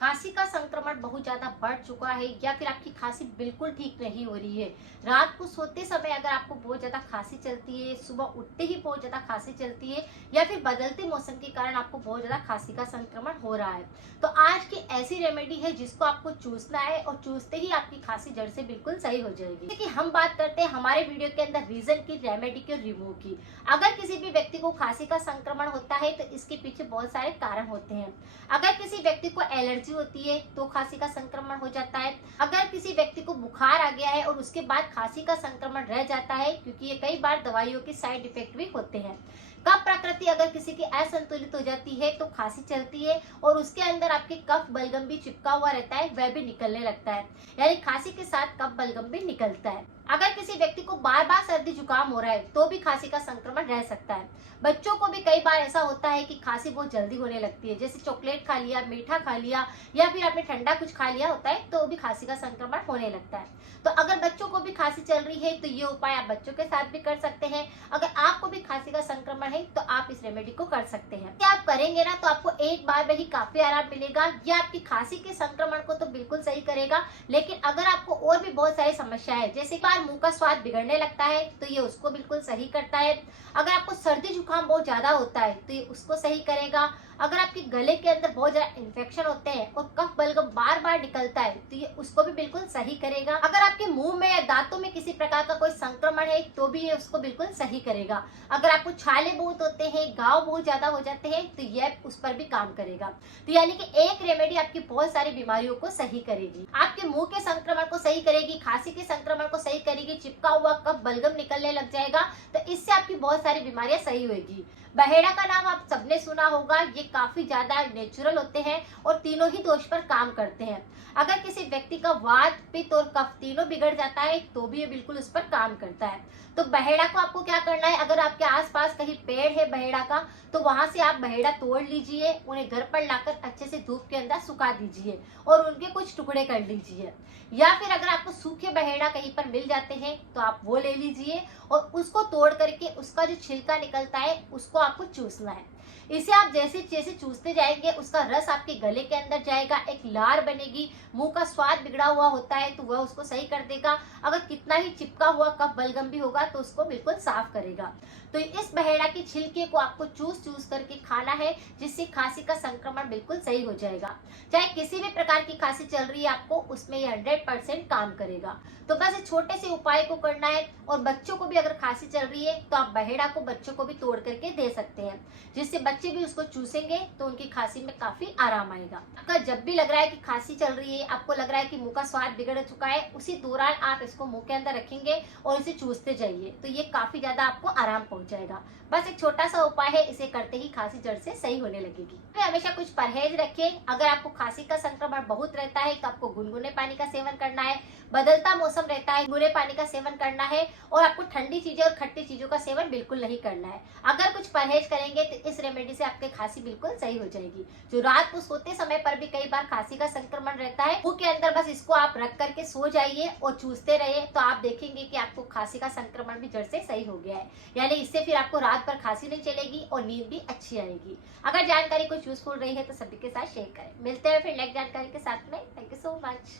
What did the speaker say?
खांसी का संक्रमण बहुत ज्यादा बढ़ चुका है या फिर आपकी खांसी बिल्कुल ठीक नहीं हो रही है। रात को सोते समय अगर आपको बहुत ज्यादा खांसी चलती है, सुबह उठते ही बहुत ज्यादा खांसी चलती है या फिर बदलते मौसम के कारण आपको बहुत ज्यादा खांसी का संक्रमण हो रहा है, तो आज की ऐसी रेमेडी है जिसको आपको चूसना है और चूसते ही आपकी खांसी जड़ से बिल्कुल सही हो जाएगी। देखिए, हम बात करते हैं हमारे वीडियो के अंदर रीजन की, रेमेडी के, रिमूव की। अगर किसी भी व्यक्ति को खांसी का संक्रमण होता है तो इसके पीछे बहुत सारे कारण होते हैं। अगर किसी व्यक्ति को एलर्जी होती है तो खांसी का संक्रमण हो जाता है। अगर किसी व्यक्ति को बुखार आ गया है और उसके बाद खांसी का संक्रमण रह जाता है, क्योंकि ये कई बार दवाइयों के साइड इफेक्ट भी होते हैं। कफ प्रकृति अगर किसी की असंतुलित हो जाती है तो खांसी चलती है और उसके अंदर आपके कफ बलगम भी चिपका हुआ रहता है, वह भी निकलने लगता है, यानी खांसी के साथ कफ बलगम भी निकलता है। अगर किसी व्यक्ति को बार बार सर्दी जुकाम हो रहा है तो भी खांसी का संक्रमण रह सकता है। बच्चों को भी कई बार ऐसा होता है कि खांसी बहुत जल्दी होने लगती है, जैसे चॉकलेट खा लिया, मीठा खा लिया या फिर आपने ठंडा कुछ खा लिया होता है तो भी खांसी का संक्रमण होने लगता है। तो अगर बच्चों को भी खांसी चल रही है तो ये उपाय आप बच्चों के साथ भी कर सकते हैं। अगर आपको भी खांसी का संक्रमण है तो आप इस रेमेडी को कर सकते हैं। आप करेंगे ना तो आपको एक बार में ही काफी आराम मिलेगा। ये आपकी खांसी के संक्रमण को तो बिल्कुल सही करेगा, लेकिन अगर आपको और भी बहुत सारी समस्या है, जैसे बार मुंह का स्वाद बिगड़ने लगता है तो ये उसको बिल्कुल सही करता है। अगर आपको सर्दी जुकाम बहुत ज्यादा होता है तो ये उसको सही करेगा। अगर आपके गले के अंदर बहुत ज्यादा इन्फेक्शन होते हैं और कफ बलगम बार बार निकलता है तो ये उसको भी बिल्कुल सही करेगा। अगर आपके मुंह में या दांतों में किसी प्रकार का कोई संक्रमण है तो भी ये उसको बिल्कुल सही करेगा। अगर आपको छाले बहुत होते हैं, घाव बहुत ज्यादा हो जाते हैं तो ये उस पर भी काम करेगा। तो यानी कि एक रेमेडी आपकी बहुत सारी बीमारियों को सही करेगी। आपके मुंह के संक्रमण को सही करेगी, खांसी के संक्रमण को सही करेगी, चिपका हुआ कफ बलगम निकलने लग जाएगा, तो इससे आपकी बहुत सारी बीमारियां सही होगी। बहेड़ा का नाम आप सबने सुना होगा। ये काफी ज्यादा नेचुरल होते हैं और तीनों ही दोष पर काम करते हैं। अगर किसी व्यक्ति का वात, पित्त और कफ तीनों बिगड़ जाता है तो भी ये बिल्कुल उस पर काम करता है। तो बहेड़ा को आपको क्या करना है, अगर आपके आसपास कहीं पेड़ है बहेड़ा का तो वहां से आप बहेड़ा तोड़ लीजिए, उन्हें घर पर लाकर अच्छे से धूप के अंदर सुखा दीजिए और उनके कुछ टुकड़े कर लीजिए। या फिर अगर आपको सूखे बहेड़ा कहीं पर मिल जाते हैं तो आप वो ले लीजिए और उसको तोड़ करके उसका जो छिलका निकलता है उसको आपको चूसना है। इसे आप जैसे जैसे चूसते जाएंगे उसका रस आपके गले के अंदर जाएगा, एक लार बनेगी। मुंह का स्वाद बिगड़ा हुआ होता है तो वह उसको सही कर देगा। अगर कितना ही चिपका हुआ कफ बलगम भी होगा तो उसको बिल्कुल साफ करेगा। तो इस बहेड़ा के छिलके को आपको चूस चूस करके खाना है, जिससे खांसी का संक्रमण बिल्कुल सही हो जाएगा। चाहे किसी भी प्रकार की खांसी चल रही है आपको, उसमें ये 100% काम करेगा। तो बस इस छोटे से उपाय को करना है। और बच्चों को भी अगर खांसी चल रही है तो आप बहेड़ा को बच्चों को भी तोड़ करके दे सकते हैं, जिससे बच्चे भी उसको चूसेंगे तो उनकी खांसी में काफी आराम आएगा। आपका जब भी लग रहा है कि खांसी चल रही है, आपको लग रहा है कि मुंह का स्वाद बिगड़ चुका है, उसी दौरान आप इसको मुंह के अंदर रखेंगे और इसे चूसते जाइए तो ये काफी ज्यादा आपको आराम पहुंचाएगा। बस एक छोटा सा उपाय है, इसे करते ही खांसी जड़ से सही होने लगेगी। हमेशा कुछ परहेज रखें। अगर आपको खांसी का संक्रमण बहुत रहता है तो आपको गुनगुने पानी का सेवन करना है। बदलता मौसम रहता है, गुनगुने पानी का सेवन करना है और आपको ठंडी चीजें और खट्टी चीजों का सेवन बिल्कुल नहीं करना है। अगर कुछ परहेज करेंगे तो इस रेमेडी से आपकी खांसी बिल्कुल सही हो जाएगी। जो रात को सोते समय पर भी कई बार खांसी का संक्रमण रहता है, मुंह के अंदर बस इसको आप रख करके सो जाइए और चूसते रहिए तो आप देखेंगे कि आपको खांसी का संक्रमण भी जड़ से सही हो गया है। यानी इससे फिर आपको रात भर खांसी नहीं चलेगी और नींद भी अच्छी आएगी। अगर जानकारी कुछ यूजफुल रही है तो सभी के साथ शेयर करें। मिलते हैं फिर नेक्स्ट जानकारी के साथ में। Thank you so much.